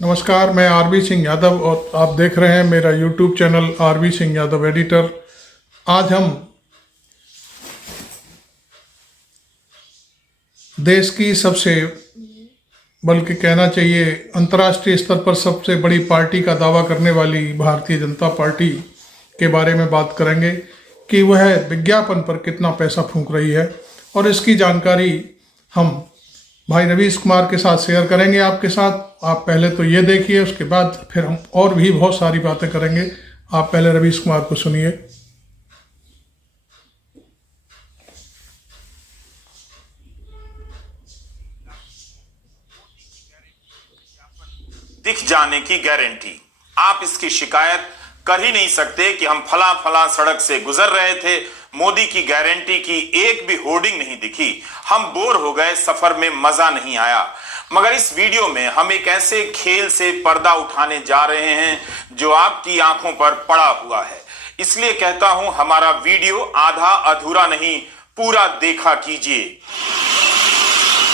नमस्कार, मैं आरबी सिंह यादव और आप देख रहे हैं मेरा YouTube channel RB Singh Yadav editor. आज हम देश की सबसे, बल्कि कहना चाहिए अंतर्राष्ट्रीय स्तर पर सबसे बड़ी पार्टी का दावा करने वाली भारतीय जनता पार्टी के बारे में बात करेंगे कि वह विज्ञापन पर कितना पैसा फूंक रही है, और इसकी जानकारी हम भाई रवीश कुमार के साथ शेयर करेंगे आपके साथ। आप पहले तो ये देखिए, उसके बाद फिर हम और भी बहुत सारी बातें करेंगे। आप पहले रवीश कुमार को सुनिए। दिख जाने की गारंटी। आप इसकी शिकायत कर ही नहीं सकते कि हम फला फला सड़क से गुजर रहे थे, मोदी की गारंटी की एक भी होर्डिंग नहीं दिखी, हम बोर हो गए, सफर में मजा नहीं आया। मगर इस वीडियो में हम एक ऐसे खेल से पर्दा उठाने जा रहे हैं जो आपकी आंखों पर पड़ा हुआ है। इसलिए कहता हूं, हमारा वीडियो आधा अधूरा नहीं, पूरा देखा कीजिए।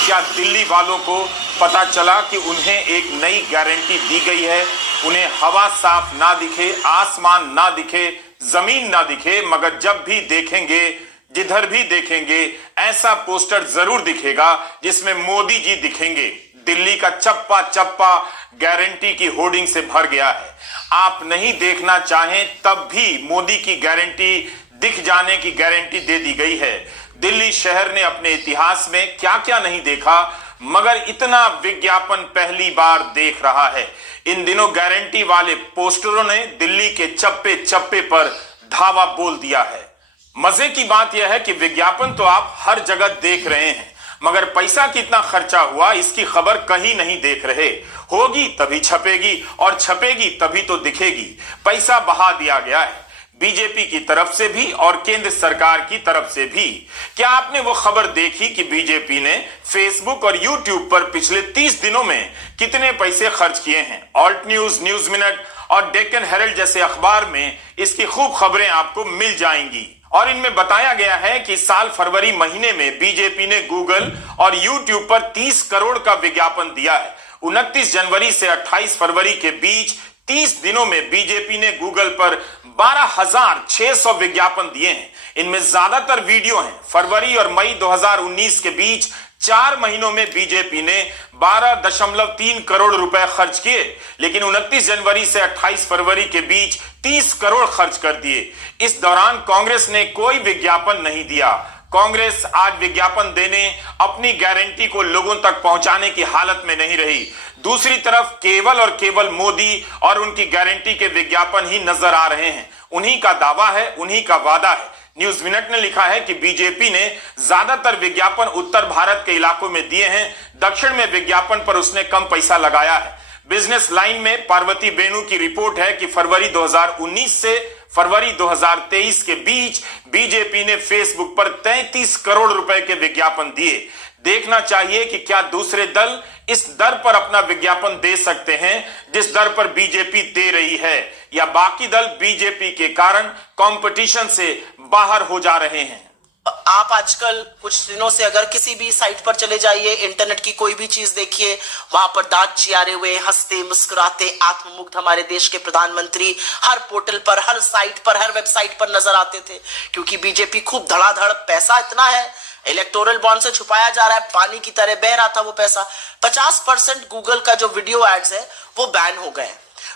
क्या दिल्ली वालों को पता चला कि उन्हें एक नई गारंटी दी गई है? उन्हें हवा साफ ना दिखे, आसमान ना दिखे, जमीन ना दिखे, मगर जब भी देखेंगे, जिधर भी देखेंगे, ऐसा पोस्टर जरूर दिखेगा जिसमें मोदी जी दिखेंगे। दिल्ली का चप्पा चप्पा गारंटी की होर्डिंग से भर गया है। आप नहीं देखना चाहें तब भी मोदी की गारंटी, दिख जाने की गारंटी दे दी गई है। दिल्ली शहर ने अपने इतिहास में क्या क्या नहीं देखा, मगर इतना विज्ञापन पहली बार देख रहा है। इन दिनों गारंटी वाले पोस्टरों ने दिल्ली के चप्पे चप्पे पर धावा बोल दिया है। मजे की बात यह है कि विज्ञापन तो आप हर जगह देख रहे हैं, मगर पैसा कितना खर्चा हुआ इसकी खबर कहीं नहीं देख रहे। होगी तभी छपेगी, और छपेगी तभी तो दिखेगी। पैसा बहा दिया गया है, बीजेपी की तरफ से भी और केंद्र सरकार की तरफ से भी। क्या आपने वो खबर देखी कि बीजेपी ने फेसबुक और यूट्यूब पर पिछले 30 दिनों में कितने पैसे खर्च किए हैं? ऑल्ट न्यूज, न्यूज मिनट और डेक्कन हेरल्ड जैसे अखबार में इसकी खूब खबरें आपको मिल जाएंगी। और इनमें बताया गया है कि साल फरवरी महीने में बीजेपी ने गूगल और यूट्यूब पर 30 करोड़ का विज्ञापन दिया है। 29 जनवरी से 28 फरवरी के बीच 30 दिनों में बीजेपी ने गूगल पर 12,600 विज्ञापन दिए हैं। इनमें ज्यादातर वीडियो हैं। फरवरी और मई 2019 के बीच 4 महीनों में बीजेपी ने 12.3 करोड़ रुपए खर्च किए, लेकिन 29 जनवरी से 28 फरवरी के बीच 30 करोड़ खर्च कर दिए। इस दौरान कांग्रेस ने कोई विज्ञापन नहीं दिया। कांग्रेस आज विज्ञापन देने, अपनी गारंटी को लोगों तक पहुंचाने की हालत में नहीं रही। दूसरी तरफ केवल और केवल मोदी और उनकी गारंटी के विज्ञापन ही नजर आ रहे हैं। उन्हीं का दावा है, उन्हीं का वादा है। न्यूज मिनट ने लिखा है कि बीजेपी ने ज्यादातर विज्ञापन उत्तर भारत के इलाकों में दिए हैं, दक्षिण में विज्ञापन पर उसने कम पैसा लगाया है। बिजनेस लाइन में पार्वती बेनू की रिपोर्ट है कि फरवरी 2019 से फरवरी 2023 के बीच बीजेपी ने फेसबुक पर 33 करोड़ रुपए के विज्ञापन दिए। देखना चाहिए कि क्या दूसरे दल इस दर पर अपना विज्ञापन दे सकते हैं जिस दर पर बीजेपी दे रही है, या बाकी दल बीजेपी के कारण कंपटीशन से बाहर हो जा रहे हैं। आप आजकल कुछ दिनों से अगर किसी भी साइट पर चले जाइए, इंटरनेट की कोई भी चीज देखिए, वहां पर दांत चियारे हुए, हंसते मुस्कुराते, आत्ममुग्ध हमारे देश के प्रधानमंत्री हर पोर्टल पर, हर साइट पर, हर वेबसाइट पर नजर आते थे। क्योंकि बीजेपी खूब धड़ाधड़, पैसा इतना है, इलेक्टोरल बॉन्ड से छुपाया जा रहा है, पानी की तरह बह रहा था वो पैसा। 50% गूगल का जो वीडियो एड्स है वो बैन हो गए।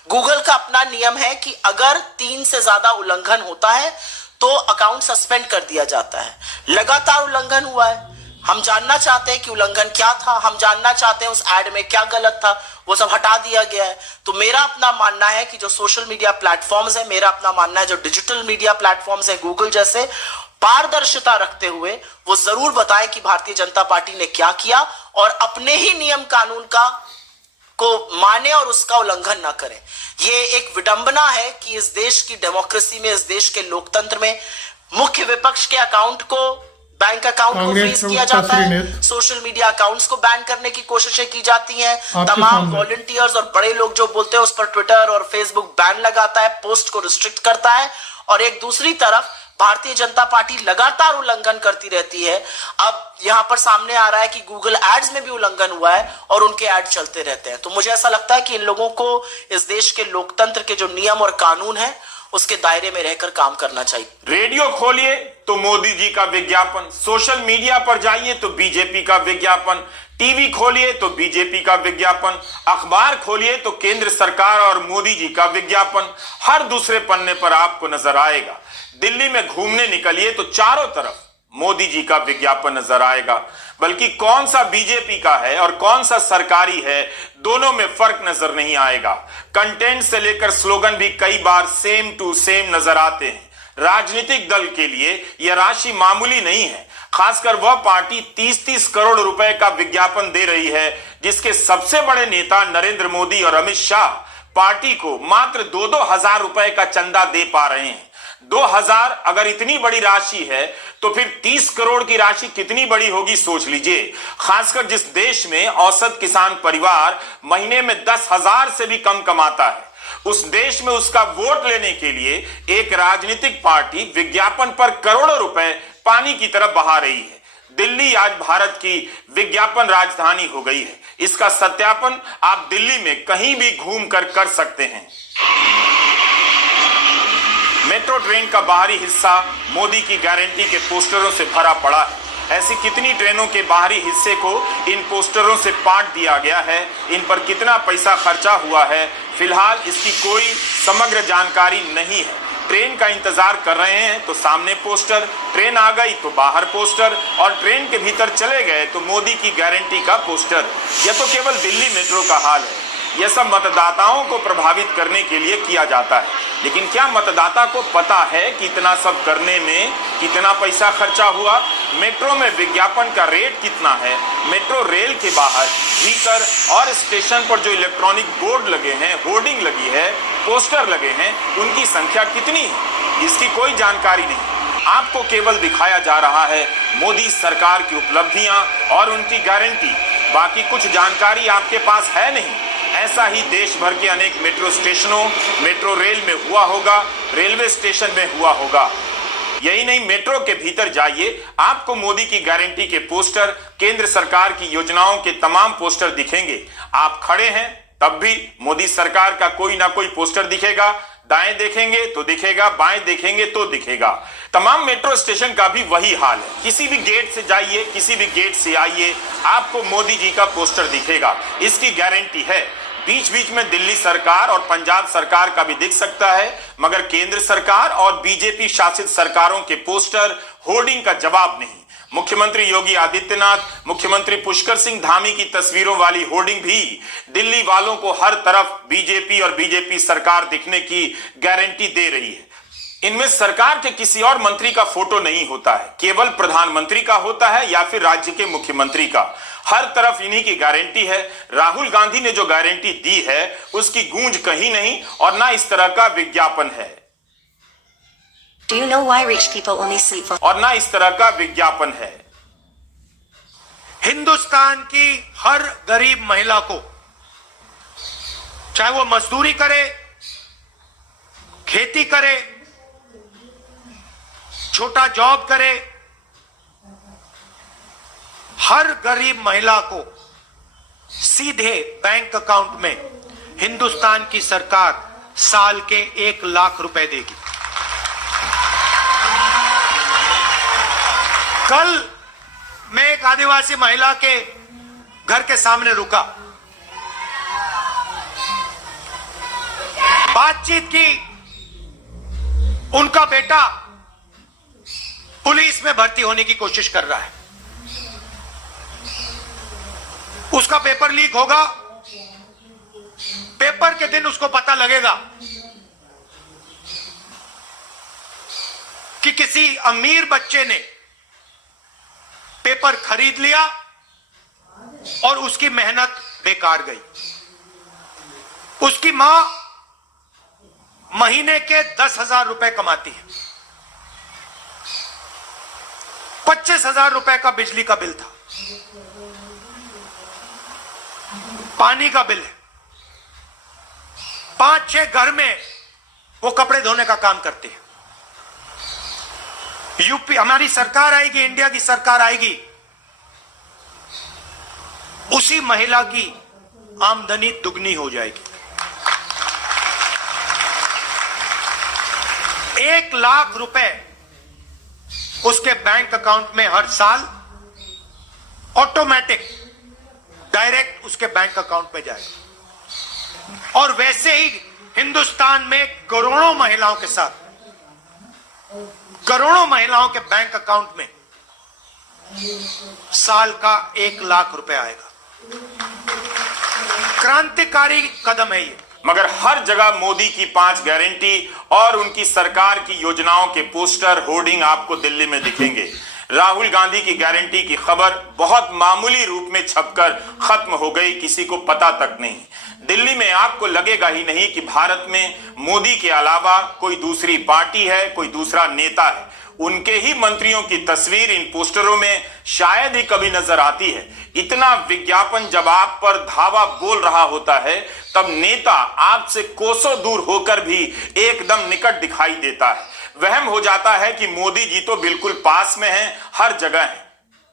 गूगल का अपना नियम है कि अगर 3 से ज्यादा उल्लंघन होता है तो अकाउंट सस्पेंड कर दिया जाता है। लगातार उल्लंघन हुआ है। हम जानना चाहते हैं कि उल्लंघन क्या था, हम जानना चाहते हैं उस एड में क्या गलत था, वो सब हटा दिया गया है। तो मेरा अपना मानना है कि जो सोशल मीडिया प्लेटफॉर्म्स है, मेरा अपना मानना है जो डिजिटल मीडिया प्लेटफॉर्म्स है गूगल जैसे, पारदर्शिता रखते हुए वो जरूर बताएं कि भारतीय जनता पार्टी ने क्या किया, और अपने ही नियम कानून को माने और उसका उल्लंघन ना करें। ये एक विडंबना है कि इस देश की डेमोक्रेसी में, इस देश के लोकतंत्र में मुख्य विपक्ष के अकाउंट को, बैंक अकाउंट को फ्रीज किया जाता है, सोशल मीडिया अकाउंट्स को बैन करने की कोशिशें की जाती हैं, तमाम वॉलंटियर्स और बड़े लोग जो बोलते हैं उस पर ट्विटर और फेसबुक बैन लगाता है, पोस्ट को रिस्ट्रिक्ट करता है, और एक दूसरी तरफ भारतीय जनता पार्टी लगातार उल्लंघन करती रहती है। अब यहां पर सामने आ रहा है कि गूगल एड्स में भी उल्लंघन हुआ है और उनके ऐड चलते रहते हैं। तो मुझे ऐसा लगता है कि इन लोगों को इस देश के लोकतंत्र के जो नियम और कानून है उसके दायरे में रहकर काम करना चाहिए। रेडियो खोलिए तो मोदी जी का विज्ञापन, सोशल मीडिया पर जाइए तो बीजेपी का विज्ञापन, टीवी खोलिए तो बीजेपी का विज्ञापन, अखबार खोलिए तो केंद्र सरकार और मोदी जी का विज्ञापन हर दूसरे पन्ने पर आपको नजर आएगा। दिल्ली में घूमने निकलिए तो चारों तरफ मोदी जी का विज्ञापन नजर आएगा। बल्कि कौन सा बीजेपी का है और कौन सा सरकारी है, दोनों में फर्क नजर नहीं आएगा। कंटेंट से लेकर स्लोगन भी कई बार सेम टू सेम नजर आते हैं। राजनीतिक दल के लिए यह राशि मामूली नहीं है, खासकर वह पार्टी 30-30 करोड़ रुपए का विज्ञापन दे रही है, जिसके सबसे बड़े नेता नरेंद्र मोदी और अमित शाह पार्टी को मात्र 2-2 हजार रुपए का चंदा दे पा रहे हैं। 2000 अगर इतनी बड़ी राशि है तो फिर 30 करोड़ की राशि कितनी बड़ी होगी, सोच लीजिए। खासकर जिस देश में औसत किसान परिवार महीने में 10,000 से भी कम कमाता है, उस देश में उसका वोट लेने के लिए एक राजनीतिक पार्टी विज्ञापन पर करोड़ों रुपए पानी की तरफ बहा रही है। दिल्ली आज भारत की विज्ञापन राजधानी हो गई है। इसका सत्यापन आप दिल्ली में कहीं भी घूम कर सकते हैं। मेट्रो ट्रेन का बाहरी हिस्सा मोदी की गारंटी के पोस्टरों से भरा पड़ा है। ऐसी कितनी ट्रेनों के बाहरी हिस्से को इन पोस्टरों से पाट दिया गया है, इन पर कितना पैसा खर्चा हुआ है, फिलहाल इसकी कोई समग्र जानकारी नहीं है। ट्रेन का इंतजार कर रहे हैं तो सामने पोस्टर, ट्रेन आ गई तो बाहर पोस्टर, और ट्रेन के भीतर चले गए तो मोदी की गारंटी का पोस्टर। यह तो केवल दिल्ली मेट्रो का हाल है। यह सब मतदाताओं को प्रभावित करने के लिए किया जाता है, लेकिन क्या मतदाता को पता है कि इतना सब करने में कितना पैसा खर्चा हुआ? मेट्रो में विज्ञापन का रेट कितना है? मेट्रो रेल के बाहर, भीतर और स्टेशन पर जो इलेक्ट्रॉनिक बोर्ड लगे हैं, होर्डिंग लगी है, पोस्टर लगे हैं, उनकी संख्या कितनी है? इसकी कोई जानकारी नहीं। आपको केवल दिखाया जा रहा है मोदी सरकार की उपलब्धियां और उनकी गारंटी, बाकी कुछ जानकारी आपके पास है नहीं। ऐसा ही देश भर के अनेक मेट्रो स्टेशनों, मेट्रो रेल में हुआ होगा, रेलवे स्टेशन में हुआ होगा। यही नहीं, मेट्रो के भीतर जाइए, आपको मोदी की गारंटी के पोस्टर, केंद्र सरकार की योजनाओं के तमाम पोस्टर दिखेंगे। आप खड़े हैं तब भी मोदी सरकार का कोई ना कोई पोस्टर दिखेगा। दाएं देखेंगे तो दिखेगा, बाएं देखेंगे तो दिखेगा। तमाम मेट्रो स्टेशन का भी वही हाल है। किसी भी गेट से जाइए, किसी भी गेट से आइए, आपको मोदी जी का पोस्टर दिखेगा। इसकी गारंटी है। बीच बीच में दिल्ली सरकार और पंजाब सरकार का भी दिख सकता है, मगर केंद्र सरकार और बीजेपी शासित सरकारों के पोस्टर, होर्डिंग का जवाब नहीं। मुख्यमंत्री योगी आदित्यनाथ, मुख्यमंत्री पुष्कर सिंह धामी की तस्वीरों वाली होर्डिंग भी दिल्ली वालों को हर तरफ बीजेपी और बीजेपी सरकार दिखने की गारंटी दे रही है। इनमें सरकार के किसी और मंत्री का फोटो नहीं होता है, केवल प्रधानमंत्री का होता है या फिर राज्य के मुख्यमंत्री का। हर तरफ इन्हीं की गारंटी है। राहुल गांधी ने जो गारंटी दी है उसकी गूंज कहीं नहीं, और ना इस तरह का विज्ञापन है। Do you know why rich people only sleep for? और ना इस तरह का विज्ञापन है। हिंदुस्तान की हर गरीब महिला को, चाहे वो मजदूरी करे, खेती करे, छोटा जॉब करे, हर गरीब महिला को सीधे बैंक अकाउंट में हिंदुस्तान की सरकार साल के 1 लाख रुपए देगी। कल मैं एक आदिवासी महिला के घर के सामने रुका, बातचीत की। उनका बेटा पुलिस में भर्ती होने की कोशिश कर रहा है। उसका पेपर लीक होगा, पेपर के दिन उसको पता लगेगा कि किसी अमीर बच्चे ने पेपर खरीद लिया और उसकी मेहनत बेकार गई। उसकी मां महीने के 10,000 रुपए कमाती है। 25,000 रुपए का बिजली का बिल था, पानी का बिल है, 5-6 घर में वो कपड़े धोने का काम करते हैं। यूपी हमारी सरकार आएगी, इंडिया की सरकार आएगी, उसी महिला की आमदनी दुगनी हो जाएगी। 1 लाख रुपए उसके बैंक अकाउंट में हर साल ऑटोमेटिक डायरेक्ट उसके बैंक अकाउंट में जाएगा। और वैसे ही हिंदुस्तान में करोड़ों महिलाओं के साथ, करोड़ों महिलाओं के बैंक अकाउंट में साल का 1 लाख रुपए आएगा। क्रांतिकारी कदम है ये। मगर हर जगह मोदी की 5 गारंटी और उनकी सरकार की योजनाओं के पोस्टर, होर्डिंग आपको दिल्ली में दिखेंगे। राहुल गांधी की गारंटी की खबर बहुत मामूली रूप में छपकर खत्म हो गई, किसी को पता तक नहीं। दिल्ली में आपको लगेगा ही नहीं कि भारत में मोदी के अलावा कोई दूसरी पार्टी है, कोई दूसरा नेता है। उनके ही मंत्रियों की तस्वीर इन पोस्टरों में शायद ही कभी नजर आती है। इतना विज्ञापन जब आप पर धावा बोल रहा होता है, तब नेता आपसे कोसों दूर होकर भी एकदम निकट दिखाई देता है। वहम हो जाता है कि मोदी जी तो बिल्कुल पास में हैं, हर जगह हैं।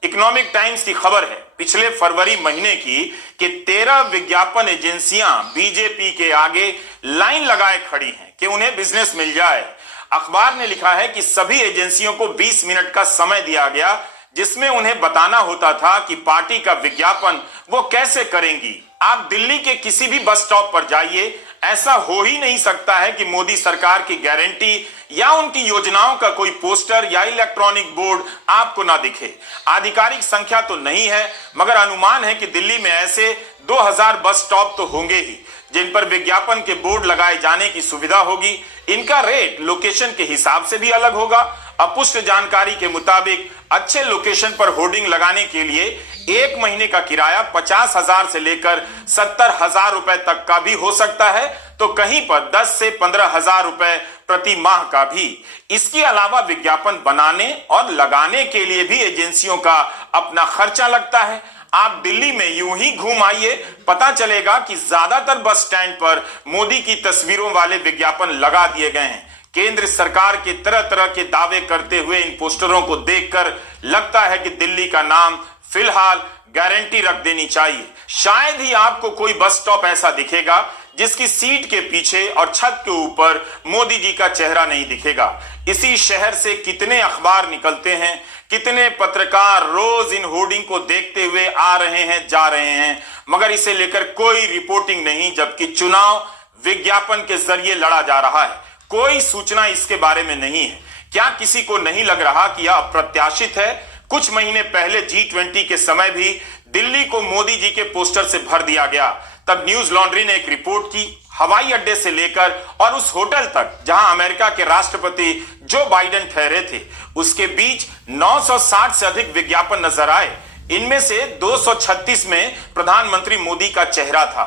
इकोनॉमिक टाइम्स की खबर है पिछले फरवरी महीने की कि 13 विज्ञापन एजेंसियां बीजेपी के आगे लाइन लगाए खड़ी हैं कि उन्हें बिजनेस मिल जाए। अखबार ने लिखा है कि सभी एजेंसियों को 20 मिनट का समय दिया गया, जिसमें उन्हें बताना होता था कि पार्टी का विज्ञापन वो कैसे करेंगी। आप दिल्ली के किसी भी बस स्टॉप पर जाइए, ऐसा हो ही नहीं सकता है कि मोदी सरकार की गारंटी या उनकी योजनाओं का कोई पोस्टर या इलेक्ट्रॉनिक बोर्ड आपको ना दिखे। आधिकारिक संख्या तो नहीं है, मगर अनुमान है कि दिल्ली में ऐसे 2000 बस स्टॉप तो होंगे ही, जिन पर विज्ञापन के बोर्ड लगाए जाने की सुविधा होगी। इनका रेट लोकेशन के हिसाब से भी अलग होगा। अपुष्ट जानकारी के मुताबिक अच्छे लोकेशन पर होर्डिंग लगाने के लिए 1 महीने का किराया 50,000 से लेकर 70,000 रुपए तक का भी हो सकता है, तो कहीं पर 10 से 15,000 रुपए प्रति माह का भी। इसके अलावा विज्ञापन बनाने और लगाने के लिए भी एजेंसियों का अपना खर्चा लगता है। आप दिल्ली में यूं ही घूम आइए, पता चलेगा कि ज्यादातर बस स्टैंड पर मोदी की तस्वीरों वाले विज्ञापन लगा दिए गए हैं। केंद्र सरकार के तरह तरह के दावे करते हुए इन पोस्टरों को देखकर लगता है कि दिल्ली का नाम फिलहाल गारंटी रख देनी चाहिए। शायद ही आपको कोई बस स्टॉप ऐसा दिखेगा जिसकी सीट के पीछे और छत के ऊपर मोदी जी का चेहरा नहीं दिखेगा। इसी शहर से कितने अखबार निकलते हैं, कितने पत्रकार रोज इन होर्डिंग को देखते हुए आ रहे हैं, जा रहे हैं, मगर इसे लेकर कोई रिपोर्टिंग नहीं, जबकि चुनाव विज्ञापन के जरिए लड़ा जा रहा है। कोई सूचना इसके बारे में नहीं है। क्या किसी को नहीं लग रहा कि यह अप्रत्याशित है? कुछ महीने पहले G20 के समय भी दिल्ली को मोदी जी के पोस्टर से भर दिया गया। तब न्यूज लॉन्ड्री ने एक रिपोर्ट की, हवाई अड्डे से लेकर और उस होटल तक जहां अमेरिका के राष्ट्रपति जो बाइडेन ठहरे थे, उसके बीच 960 से अधिक विज्ञापन नजर आए। इनमें से 236 में प्रधानमंत्री मोदी का चेहरा था।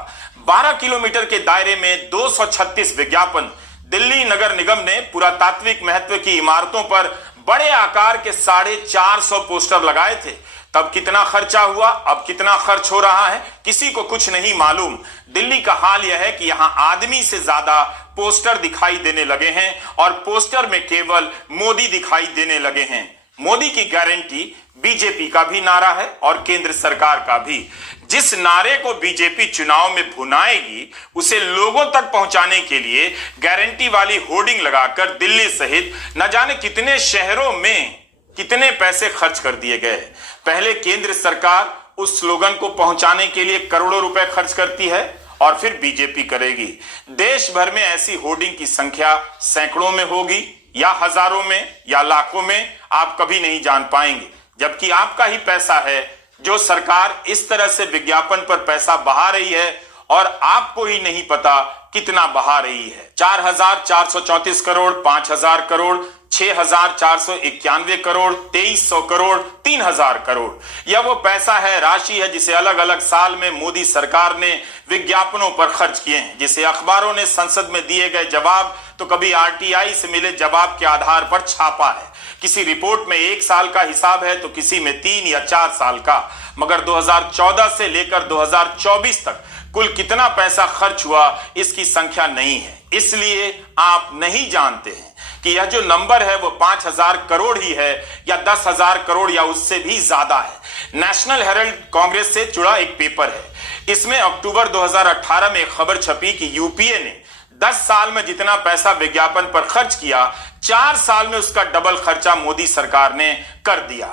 12 किलोमीटर के दायरे में 236 विज्ञापन। दिल्ली नगर निगम ने पुरातात्विक महत्व की इमारतों पर बड़े आकार के 450 पोस्टर लगाए थे। तब कितना खर्चा हुआ, अब कितना खर्च हो रहा है, किसी को कुछ नहीं मालूम। दिल्ली का हाल यह है कि यहां आदमी से ज्यादा पोस्टर दिखाई देने लगे हैं और पोस्टर में केवल मोदी दिखाई देने लगे हैं। मोदी की गारंटी बीजेपी का भी नारा है और केंद्र सरकार का भी। जिस नारे को बीजेपी चुनाव में भुनाएगी, उसे लोगों तक पहुंचाने के लिए गारंटी वाली होर्डिंग लगाकर दिल्ली सहित न जाने कितने शहरों में कितने पैसे खर्च कर दिए गए। पहले केंद्र सरकार उस स्लोगन को पहुंचाने के लिए करोड़ों रुपए खर्च करती है और फिर बीजेपी करेगी। देश भर में ऐसी होर्डिंग की संख्या सैकड़ों में होगी, या हजारों में, या लाखों में, आप कभी नहीं जान पाएंगे। जबकि आपका ही पैसा है जो सरकार इस तरह से विज्ञापन पर पैसा बहा रही है और आपको ही नहीं पता कितना बहा रही है। 4,434 करोड़, 5,000 करोड़, 6,491 करोड़, 2,300 करोड़, 3,000 करोड़। यह वो पैसा है, राशि है जिसे अलग अलग साल में मोदी सरकार ने विज्ञापनों पर खर्च किए हैं, जिसे अखबारों ने संसद में दिए गए जवाब तो कभी RTI से मिले जवाब के आधार पर छापा है। किसी रिपोर्ट में 1 साल का हिसाब है तो किसी में 3 या 4 साल का। मगर 2014 से लेकर 2024 तक कुल कितना पैसा खर्च हुआ, इसकी संख्या नहीं है। इसलिए आप नहीं जानते हैं कि कि यह जो नंबर है वो 5,000 करोड़ ही है या 10,000 करोड़ या उससे भी ज्यादा है। नेशनल हेराल्ड कांग्रेस से जुड़ा एक पेपर है, इसमें अक्टूबर 2018 में एक खबर छपी कि यूपीए ने 10 साल में जितना पैसा विज्ञापन पर खर्च किया, 4 साल में उसका डबल खर्चा मोदी सरकार ने कर दिया।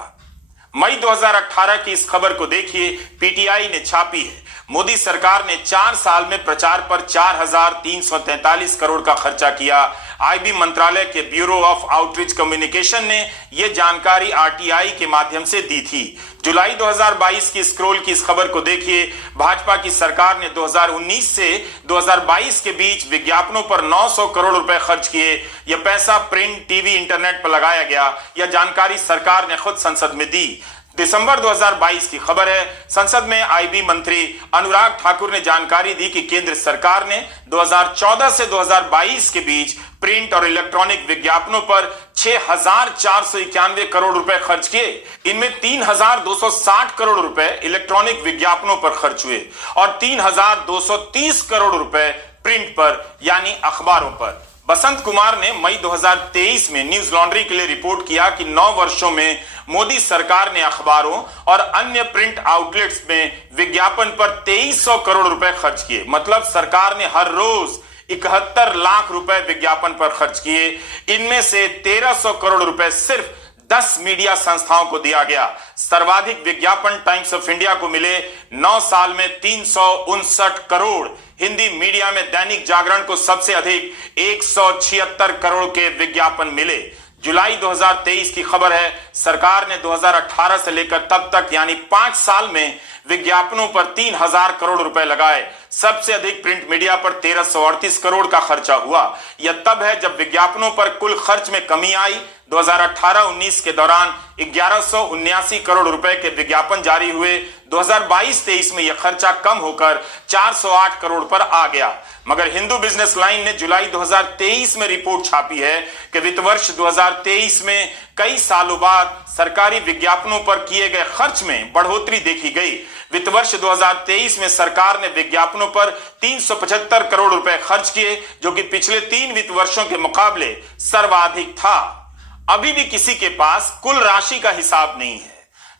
मई 2018 की इस खबर को देखिए, पीटीआई ने छापी है। मोदी सरकार ने 4 साल में प्रचार पर 4,343 करोड़ का खर्चा किया। आईबी मंत्रालय के ब्यूरो ऑफ आउटरीच कम्युनिकेशन ने यह जानकारी आरटीआई के माध्यम से दी थी। जुलाई 2022 की स्क्रॉल की इस खबर को देखिए, भाजपा की सरकार ने 2019 से 2022 के बीच विज्ञापनों पर 900 करोड़ रुपए खर्च किए। यह पैसा प्रिंट, टीवी, इंटरनेट पर लगाया गया। यह जानकारी सरकार ने खुद संसद में दी। दिसंबर 2022 की खबर है, संसद में आईबी मंत्री अनुराग ठाकुर ने जानकारी दी कि केंद्र सरकार ने 2014 से 2022 के बीच प्रिंट और इलेक्ट्रॉनिक विज्ञापनों पर 6,491 करोड़ रुपए खर्च किए। इनमें 3,260 करोड़ रुपए इलेक्ट्रॉनिक विज्ञापनों पर खर्च हुए और 3,230 करोड़ रुपए प्रिंट पर यानी अखबारों पर। बसंत कुमार ने मई 2023 में न्यूज लॉन्ड्री के लिए रिपोर्ट किया कि 9 वर्षों में मोदी सरकार ने अखबारों और अन्य प्रिंट आउटलेट्स में विज्ञापन पर 2300 करोड़ रुपए खर्च किए। मतलब सरकार ने हर रोज 71 लाख रुपए विज्ञापन पर खर्च किए। इनमें से 1300 करोड़ रुपए सिर्फ 10 मीडिया संस्थाओं को दिया गया। सर्वाधिक विज्ञापन टाइम्स ऑफ इंडिया को मिले, 9 साल में 359 करोड़। हिंदी मीडिया में दैनिक जागरण को सबसे अधिक 176 करोड़ के विज्ञापन मिले। जुलाई 2023 की खबर है, सरकार ने 2018 से लेकर तब तक यानी 5 साल में विज्ञापनों पर 3,000 करोड़ रुपए लगाए। सबसे अधिक प्रिंट मीडिया पर 1,338 करोड़ का खर्चा हुआ। यह तब है जब विज्ञापनों पर कुल खर्च में कमी आई। 2018-19 के दौरान 1,179 करोड़ रुपए के विज्ञापन जारी हुए। 2022-23 में यह खर्चा कम होकर 408 करोड़ पर आ गया। मगर हिंदू बिजनेस लाइन ने जुलाई 2023 में रिपोर्ट छापी है कि वित्त वर्ष 2023 में कई सालों बाद सरकारी विज्ञापनों पर किए गए खर्च में बढ़ोतरी देखी गई। वित्त वर्ष 2023 में सरकार ने विज्ञापनों पर 375 करोड़ रुपए खर्च किए, जो कि पिछले 3 वित्त वर्षों के मुकाबले सर्वाधिक था। अभी भी किसी के पास कुल राशि का हिसाब नहीं है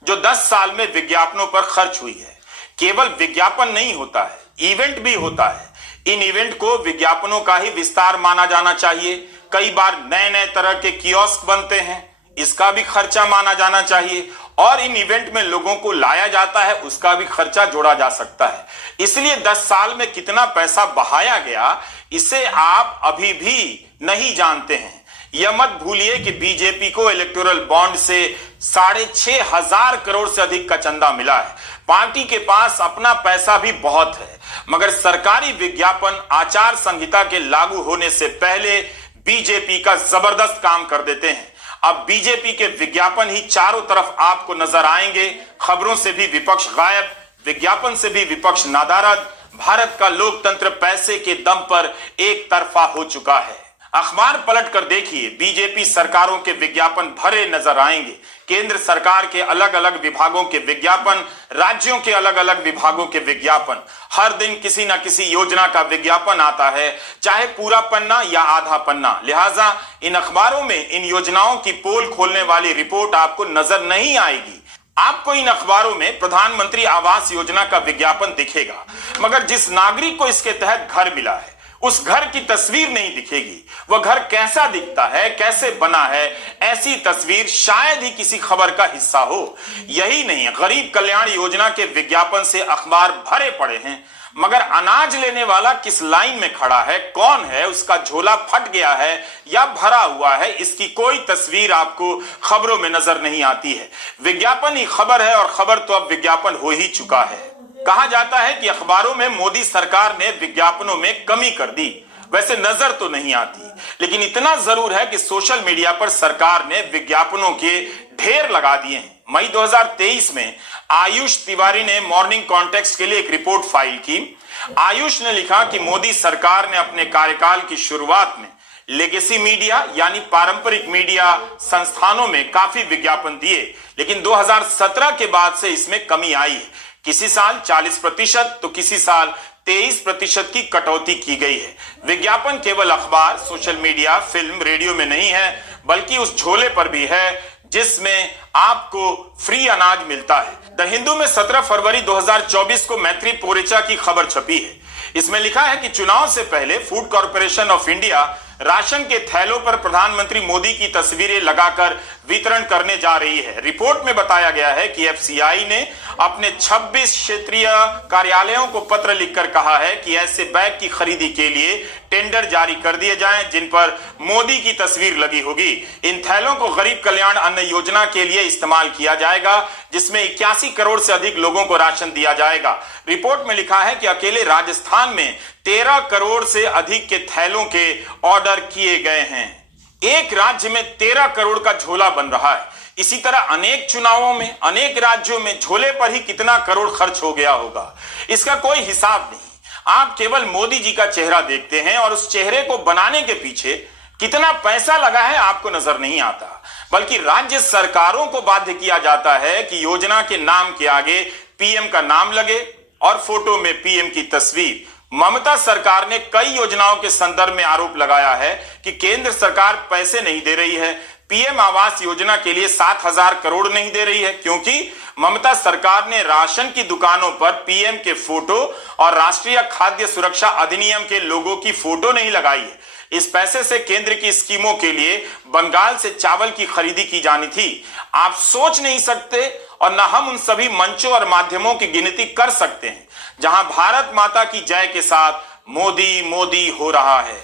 जो 10 साल में विज्ञापनों पर खर्च हुई है। केवल विज्ञापन नहीं होता है, इवेंट भी होता है। इन इवेंट को विज्ञापनों का ही विस्तार माना जाना चाहिए। कई बार नए नए तरह के कियोस्क बनते हैं, इसका भी खर्चा माना जाना चाहिए। और इन इवेंट में लोगों को लाया जाता है, उसका भी खर्चा जोड़ा जा सकता है। इसलिए 10 साल में कितना पैसा बहाया गया, इसे आप अभी भी नहीं जानते हैं। यह मत भूलिए कि बीजेपी को इलेक्टोरल बॉन्ड से 6,500 करोड़ से अधिक का चंदा मिला है। पार्टी के पास अपना पैसा भी बहुत है, मगर सरकारी विज्ञापन आचार संहिता के लागू होने से पहले बीजेपी का जबरदस्त काम कर देते हैं। अब बीजेपी के विज्ञापन ही चारों तरफ आपको नजर आएंगे। खबरों से भी विपक्ष गायब, विज्ञापन से भी विपक्ष नादारद। भारत का लोकतंत्र पैसे के दम पर एक तरफा हो चुका है। अखबार पलट कर देखिए, बीजेपी सरकारों के विज्ञापन भरे नजर आएंगे। केंद्र सरकार के अलग अलग विभागों के विज्ञापन, राज्यों के अलग अलग विभागों के विज्ञापन। हर दिन किसी ना किसी योजना का विज्ञापन आता है, चाहे पूरा पन्ना या आधा पन्ना। लिहाजा इन अखबारों में इन योजनाओं की पोल खोलने वाली रिपोर्ट आपको नजर नहीं आएगी। आपको इन अखबारों में प्रधानमंत्री आवास योजना का विज्ञापन दिखेगा, मगर जिस नागरिक को इसके तहत घर मिला है उस घर की तस्वीर नहीं दिखेगी। वह घर कैसा दिखता है, कैसे बना है, ऐसी तस्वीर शायद ही किसी खबर का हिस्सा हो। यही नहीं, गरीब कल्याण योजना के विज्ञापन से अखबार भरे पड़े हैं, मगर अनाज लेने वाला किस लाइन में खड़ा है, कौन है, उसका झोला फट गया है या भरा हुआ है, इसकी कोई तस्वीर आपको खबरों में नजर नहीं आती है। विज्ञापन ही खबर है और खबर तो अब विज्ञापन हो ही चुका है। कहा जाता है कि अखबारों में मोदी सरकार ने विज्ञापनों में कमी कर दी। वैसे नजर तो नहीं आती, लेकिन इतना जरूर है कि सोशल मीडिया पर सरकार ने विज्ञापनों के ढेर लगा दिए हैं। मई 2023 में आयुष तिवारी ने मॉर्निंग कॉन्टेक्स्ट के लिए एक रिपोर्ट फाइल की। आयुष ने लिखा कि मोदी सरकार ने अपने कार्यकाल की शुरुआत में लेगेसी मीडिया यानी पारंपरिक मीडिया संस्थानों में काफी विज्ञापन दिए, लेकिन 2017 के बाद से इसमें कमी आई है। किसी साल 40% तो किसी साल 23% की कटौती की गई है। विज्ञापन केवल अखबार, सोशल मीडिया, फिल्म, रेडियो में नहीं है, बल्कि उस झोले पर भी है जिसमें आपको फ्री अनाज मिलता है। द हिंदू में 17 फरवरी 2024 को मैत्री पोरेचा की खबर छपी है। इसमें लिखा है कि चुनाव से पहले food corporation of India ration के थैलों पर प्रधानमंत्री मोदी की तस्वीरें लगाकर वितरण करने जा रही है। रिपोर्ट में बताया गया है कि एफसीआई ने अपने 26 क्षेत्रीय कार्यालयों को पत्र लिखकर कहा है कि ऐसे बैग की खरीदी के लिए टेंडर जारी कर दिए जाएं जिन पर मोदी की तस्वीर लगी होगी। इन थैलों को गरीब कल्याण अन्न योजना के लिए इस्तेमाल किया जाएगा, जिसमें 81 करोड़ से अधिक लोगों को राशन दिया जाएगा। रिपोर्ट में लिखा है कि अकेले राजस्थान में 13 करोड़ से अधिक के थैलों के ऑर्डर किए गए हैं। एक राज्य में 13 करोड़ का झोला बन रहा है। इसी तरह अनेक चुनावों में अनेक राज्यों में झोले पर ही कितना करोड़ खर्च हो गया होगा, इसका कोई हिसाब नहीं। आप केवल मोदी जी का चेहरा देखते हैं और उस चेहरे को बनाने के पीछे कितना पैसा लगा है आपको नजर नहीं आता, बल्कि राज्य सरकारों को बाध्य किया जाता है कि योजना के नाम के आगे पीएम का नाम लगे और फोटो में पीएम की तस्वीर। ममता सरकार ने कई योजनाओं के संदर्भ में आरोप लगाया है कि केंद्र सरकार पैसे नहीं दे रही है। पीएम आवास योजना के लिए 7,000 करोड़ नहीं दे रही है क्योंकि ममता सरकार ने राशन की दुकानों पर पीएम के फोटो और राष्ट्रीय खाद्य सुरक्षा अधिनियम के लोगों की फोटो नहीं लगाई है। इस पैसे से केंद्र की स्कीमों के लिए बंगाल से चावल की खरीदी की जानी थी। आप सोच नहीं सकते और न हम उन सभी मंचों और माध्यमों की गिनती कर सकते हैं जहां भारत माता की जय के साथ मोदी मोदी हो रहा है।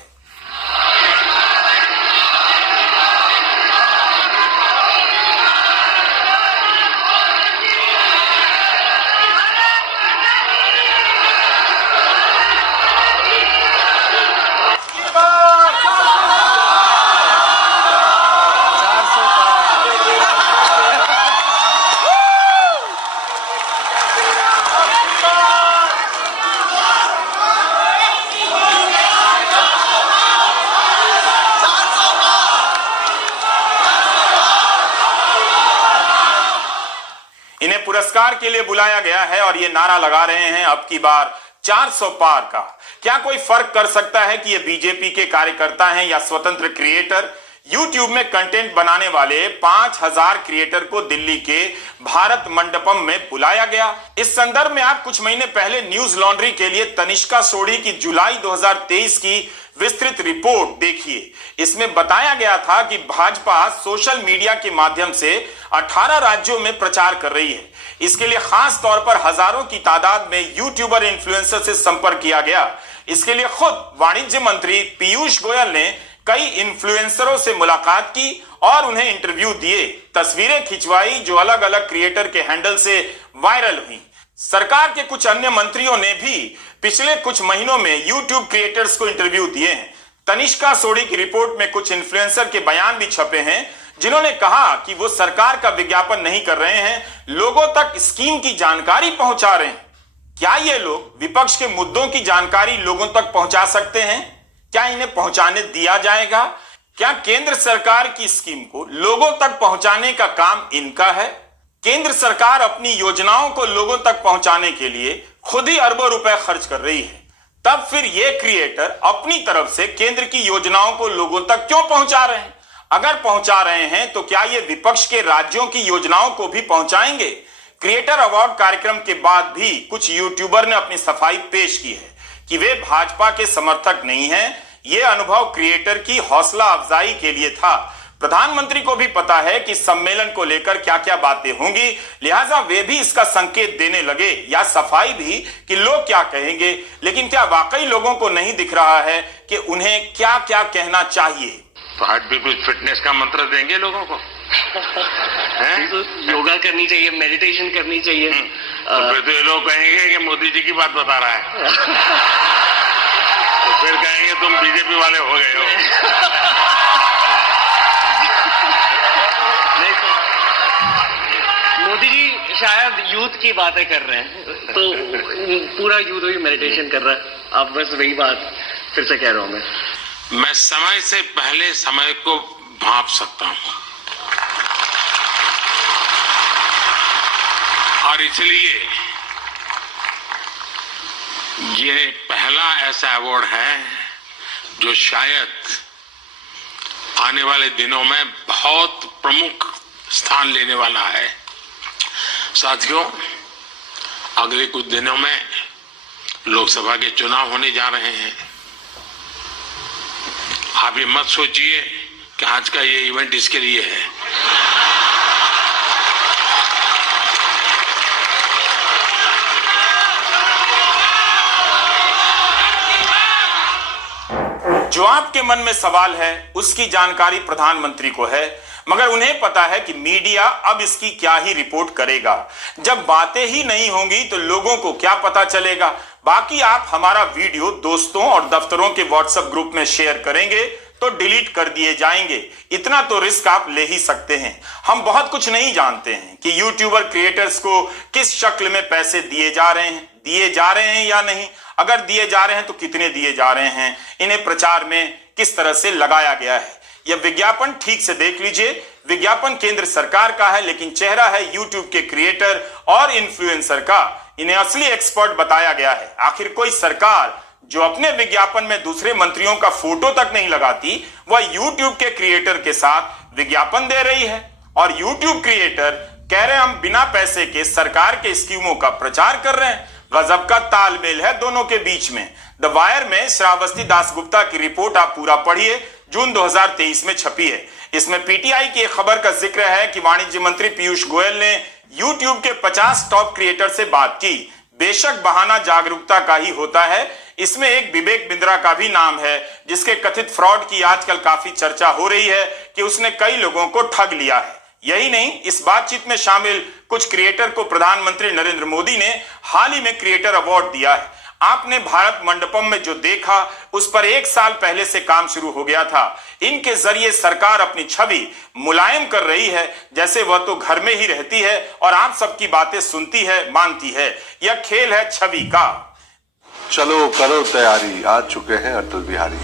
इन्हें पुरस्कार के लिए बुलाया गया है और ये नारा लगा रहे हैं अब की बार 400 पार का। क्या कोई फर्क कर सकता है कि ये बीजेपी के कार्यकर्ता हैं या स्वतंत्र क्रिएटर? YouTube में कंटेंट बनाने वाले 5,000 क्रिएटर को दिल्ली के भारत मंडपम में बुलाया गया। इस संदर्भ में आप कुछ महीने पहले न्यूज लॉन्ड्री के लिए तनिष्का सोढ़ी की जुलाई 2023 की विस्तृत रिपोर्ट देखिए। इसमें बताया गया था कि भाजपा सोशल मीडिया के माध्यम से 18 राज्यों में प्रचार कर रही है। इसके लिए खास तौर पर हजारों की तादाद में यूट्यूबर इन्फ्लुएंसर से संपर्क किया गया। इसके लिए खुद वाणिज्य मंत्री पीयूष गोयल ने कई इन्फ्लुएंसरों से मुलाकात की और उन्हें इंटरव्यू दिए, तस्वीरें खिंचवाई जो अलग अलग क्रिएटर के हैंडल से वायरल हुई। सरकार के कुछ अन्य मंत्रियों ने भी पिछले कुछ महीनों में यूट्यूब क्रिएटर्स को इंटरव्यू दिए हैं। तनिष्का सोढ़ी की रिपोर्ट में कुछ इन्फ्लुएंसर के बयान भी छपे हैं जिन्होंने कहा कि वो सरकार का विज्ञापन नहीं कर रहे हैं, लोगों तक स्कीम की जानकारी पहुंचा रहे हैं। क्या ये लोग विपक्ष के मुद्दों की जानकारी लोगों तक पहुंचा सकते हैं? क्या इन्हें पहुंचाने दिया जाएगा? क्या केंद्र सरकार की स्कीम को लोगों तक पहुंचाने का काम इनका है? केंद्र सरकार अपनी योजनाओं को लोगों तक पहुंचाने के लिए खुद ही अरबों रुपए खर्च कर रही है, तब फिर ये क्रिएटर अपनी तरफ से केंद्र की योजनाओं को लोगों तक क्यों पहुंचा रहे हैं? अगर पहुंचा रहे हैं तो क्या ये विपक्ष के राज्यों की योजनाओं को भी पहुंचाएंगे? क्रिएटर अवार्ड कार्यक्रम के बाद भी कुछ यूट्यूबर ने अपनी सफाई पेश की है कि वे भाजपा के समर्थक नहीं हैं। यह अनुभव क्रिएटर की हौसला अफजाई के लिए था। प्रधानमंत्री को भी पता है कि सम्मेलन को लेकर क्या क्या बातें होंगी, लिहाजा वे भी इसका संकेत देने लगे या सफाई भी कि लोग क्या कहेंगे। लेकिन क्या वाकई लोगों को नहीं दिख रहा है कि उन्हें क्या क्या कहना चाहिए? तो आज भी कुछ फिटनेस का मंत्र देंगे लोगों को? योगा करनी चाहिए, मेडिटेशन करनी चाहिए। तो फिर तो ये लोग कहेंगे कि मोदी जी की बात बता रहा है। तो फिर कहेंगे तुम बीजेपी वाले हो गए हो। नहीं तो मोदी जी शायद यूथ की बातें कर रहे हैं, तो पूरा यूथ ही मेडिटेशन कर रहा है। आप बस वही बात फिर से कह रहा हूं मैं समय से पहले समय को भांप सकता हूं और इसलिए ये पहला ऐसा अवार्ड है जो शायद आने वाले दिनों में बहुत प्रमुख स्थान लेने वाला है। साथियों, अगले कुछ दिनों में लोकसभा के चुनाव होने जा रहे हैं। आप ये मत सोचिए कि आज का ये इवेंट इसके लिए है। जो आपके मन में सवाल है उसकी जानकारी प्रधानमंत्री को है, मगर उन्हें पता है कि मीडिया अब इसकी क्या ही रिपोर्ट करेगा। जब बातें ही नहीं होंगी तो लोगों को क्या पता चलेगा। बाकी आप हमारा वीडियो दोस्तों और दफ्तरों के व्हाट्सएप ग्रुप में शेयर करेंगे तो डिलीट कर दिए जाएंगे। इतना तो रिस्क आप ले ही सकते हैं। हम बहुत कुछ नहीं जानते हैं कि यूट्यूबर क्रिएटर्स को किस शक्ल में पैसे दिए जा रहे हैं या नहीं। अगर दिए जा रहे हैं तो कितने दिए जा रहे हैं, इन्हें प्रचार में किस तरह से लगाया गया है। यह विज्ञापन ठीक से देख लीजिए। विज्ञापन केंद्र सरकार का है, लेकिन चेहरा है यूट्यूब के क्रिएटर और इन्फ्लुएंसर का। इन्हें असली एक्सपर्ट बताया गया है। आखिर कोई सरकार जो अपने विज्ञापन में दूसरे मंत्रियों का फोटो तक नहीं लगाती, वह यूट्यूब के क्रिएटर के साथ विज्ञापन दे रही है। और यूट्यूब क्रिएटर कह रहे हैं हम बिना पैसे के सरकार के स्कीमों का प्रचार कर रहे हैं। गजब का तालमेल है दोनों के बीच में। द वायर में श्रावस्ती दासगुप्ता की रिपोर्ट आप पूरा पढ़िए, जून 2023 में छपी है। इसमें पीटीआई की एक खबर का जिक्र है कि वाणिज्य मंत्री पीयूष गोयल ने यूट्यूब के 50 टॉप क्रिएटर से बात की। बेशक बहाना जागरूकता का ही होता है। इसमें एक विवेक बिंद्रा का भी नाम है, जिसके कथित फ्रॉड की आजकल काफी चर्चा हो रही है कि उसने कई लोगों को ठग लिया है। यही नहीं, इस बातचीत में शामिल कुछ क्रिएटर को प्रधानमंत्री नरेंद्र मोदी ने हाल ही में क्रिएटर अवार्ड दिया है। आपने भारत मंडपम में जो देखा उस पर 1 साल पहले से काम शुरू हो गया था। इनके जरिए सरकार अपनी छवि मुलायम कर रही है, जैसे वह तो घर में ही रहती है और आप सबकी बातें सुनती है, मानती है। यह खेल है छवि का। चलो करो तैयारी, आ चुके हैं अटल बिहारी।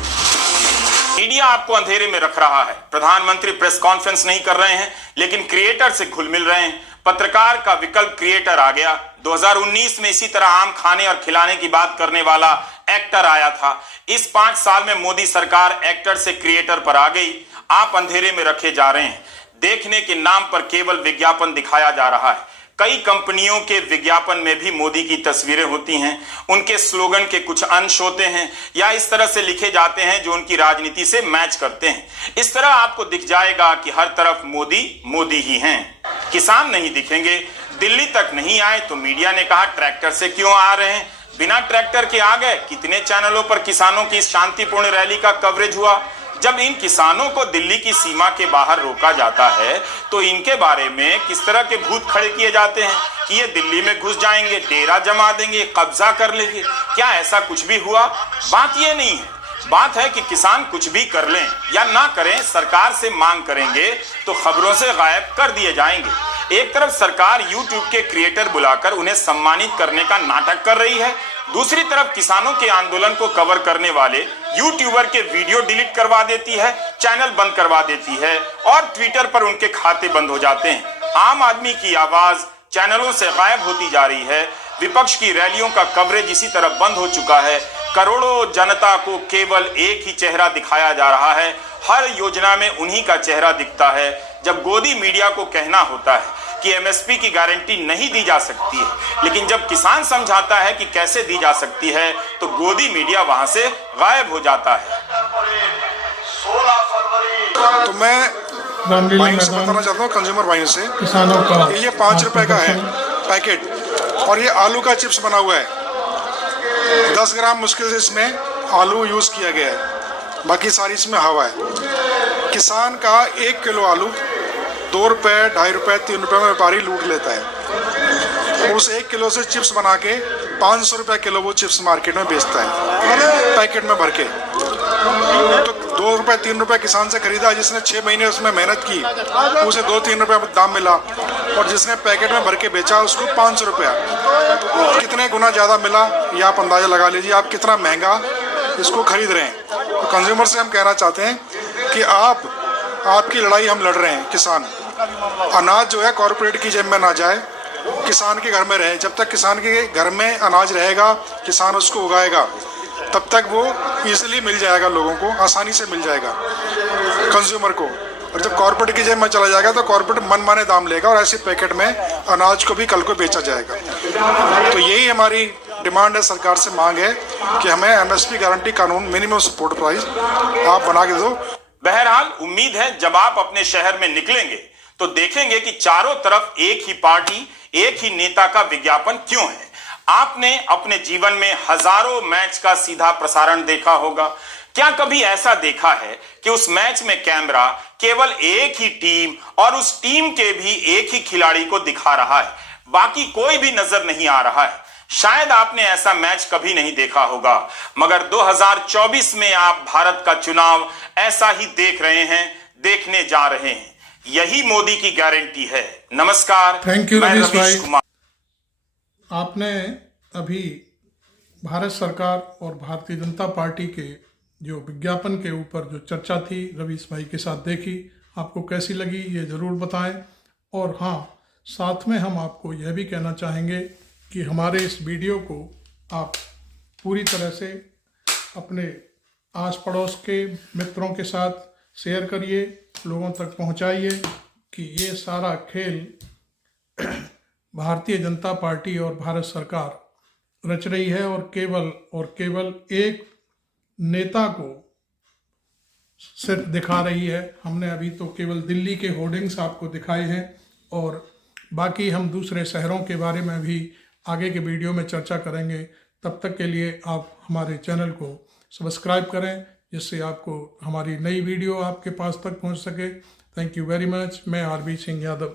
मीडिया आपको अंधेरे में रख रहा है। प्रधानमंत्री प्रेस कॉन्फ्रेंस नहीं कर रहे हैं, लेकिन क्रिएटर से घुल मिल रहे हैं। पत्रकार का विकल्प क्रिएटर आ गया। 2019 में इसी तरह आम खाने और खिलाने की बात करने वाला एक्टर आया था। इस 5 साल में मोदी सरकार एक्टर से क्रिएटर पर आ गई। आप अंधेरे में रखे जा रहे हैं। देखने के नाम पर केवल विज्ञापन दिखाया जा रहा है। कई कंपनियों के विज्ञापन में भी मोदी की तस्वीरें होती हैं। उनके स्लोगन के कुछ अंश होते हैं या इस तरह से लिखे जाते हैं जो उनकी राजनीति से मैच करते हैं। इस तरह आपको दिख जाएगा कि हर तरफ मोदी मोदी ही हैं। किसान नहीं दिखेंगे। दिल्ली तक नहीं आए तो मीडिया ने कहा ट्रैक्टर से क्यों आ रहे हैं, बिना ट्रैक्टर के आ गए। कितने चैनलों पर किसानों की इस शांतिपूर्ण रैली का कवरेज हुआ। जब इन किसानों को दिल्ली की सीमा के बाहर रोका जाता है तो इनके बारे में किस तरह के भूत खड़े किए जाते हैं कि ये दिल्ली में घुस जाएंगे, डेरा जमा देंगे, कब्जा कर लेंगे। क्या ऐसा कुछ भी हुआ? बात ये नहीं है। बात है कि किसान कुछ भी कर लें या ना करें, सरकार से मांग करेंगे तो खबरों से गायब कर दिए जाएंगे। एक तरफ सरकार यूट्यूब के क्रिएटर बुलाकर उन्हें सम्मानित करने का नाटक कर रही है, दूसरी तरफ किसानों के आंदोलन को कवर करने वाले यूट्यूबर के वीडियो डिलीट करवा देती है, चैनल बंद करवा देती है और ट्विटर पर उनके खाते बंद हो जाते हैं। आम आदमी की आवाज चैनलों से गायब होती जा रही है। विपक्ष की रैलियों का कवरेज इसी तरह बंद हो चुका है। करोड़ों जनता को केवल एक ही चेहरा दिखाया जा रहा है। हर योजना में उन्हीं का चेहरा दिखता है। जब गोदी मीडिया को कहना होता है कि एमएसपी की गारंटी नहीं दी जा सकती है, लेकिन जब किसान समझाता है कि कैसे दी जा सकती है तो गोदी मीडिया वहां से गायब हो जाता है। तो मैं वाइन से बताना चाहता हूँ, कंज्यूमर वाइन से, किसानों का ये 5 रुपए का है पैकेट और ये आलू का चिप्स बना हुआ है। 10 ग्राम मुश्किल से इसमें आलू यूज किया गया है, बाकी सारी इसमें हवा है। किसान का 1 किलो आलू 2 रुपए, 2.5 रुपए, 3 रुपए में व्यापारी लूट लेता है। उस 1 किलो से चिप्स बना के 500 रुपए किलो वो चिप्स मार्केट में बेचता है, पैकेट में भर के। तो 2 रुपए 3 रुपए किसान से खरीदा, जिसने 6 महीने उसमें मेहनत की उसे 2-3 रुपए दाम मिला, और जिसने पैकेट में भर के बेचा उसको 500 रुपया। कितने गुना ज़्यादा मिला ये आप अंदाज़ा लगा लीजिए, आप कितना महंगा इसको खरीद रहे हैं। तो कंज्यूमर से हम कहना चाहते हैं कि आपकी लड़ाई हम लड़ रहे हैं। किसान, अनाज जो है कॉरपोरेट की जेब में ना जाए, किसान के घर में रहे। जब तक किसान के घर में अनाज रहेगा, किसान उसको उगाएगा, तब तक वो इजीली मिल जाएगा, लोगों को आसानी से मिल जाएगा, कंज्यूमर को। और जब कॉर्पोरेट की जेब में चला जाएगा तो कॉर्पोरेट मनमाने दाम लेगा और ऐसे पैकेट में अनाज को भी कल को बेचा जाएगा। तो यही हमारी डिमांड है, सरकार से मांग है कि हमें एमएसपी गारंटी कानून, मिनिमम सपोर्ट प्राइस आप बना के दो। बहरहाल उम्मीद है जब आप अपने शहर में निकलेंगे तो देखेंगे कि चारों तरफ एक ही पार्टी, एक ही नेता का विज्ञापन क्यों है। आपने अपने जीवन में हजारों मैच का सीधा प्रसारण देखा होगा। क्या कभी ऐसा देखा है कि उस मैच में कैमरा केवल एक ही टीम और उस टीम के भी एक ही खिलाड़ी को दिखा रहा है, बाकी कोई भी नजर नहीं आ रहा है? शायद आपने ऐसा मैच कभी नहीं देखा होगा, मगर 2024 में आप भारत का चुनाव ऐसा ही देख रहे हैं, देखने जा रहे हैं। यही मोदी की गारंटी है। नमस्कार, थैंक यू मैं रवीश रवीश भाई। कुमार। आपने अभी भारत सरकार और भारतीय जनता पार्टी के जो विज्ञापन के ऊपर जो चर्चा थी रवीश भाई के साथ देखी, आपको कैसी लगी ये ज़रूर बताएं। और हाँ, साथ में हम आपको यह भी कहना चाहेंगे कि हमारे इस वीडियो को आप पूरी तरह से अपने आस पड़ोस के मित्रों के साथ शेयर करिए, लोगों तक पहुंचाइए कि ये सारा खेल भारतीय जनता पार्टी और भारत सरकार रच रही है और केवल एक नेता को सिर्फ दिखा रही है। हमने अभी तो केवल दिल्ली के होर्डिंग्स आपको दिखाए हैं और बाकी हम दूसरे शहरों के बारे में भी आगे के वीडियो में चर्चा करेंगे। तब तक के लिए आप हमारे चैनल को सब्सक्राइब करें, जिससे आपको हमारी नई वीडियो आपके पास तक पहुंच सके। Thank you very much. मैं आरबी सिंह यादव।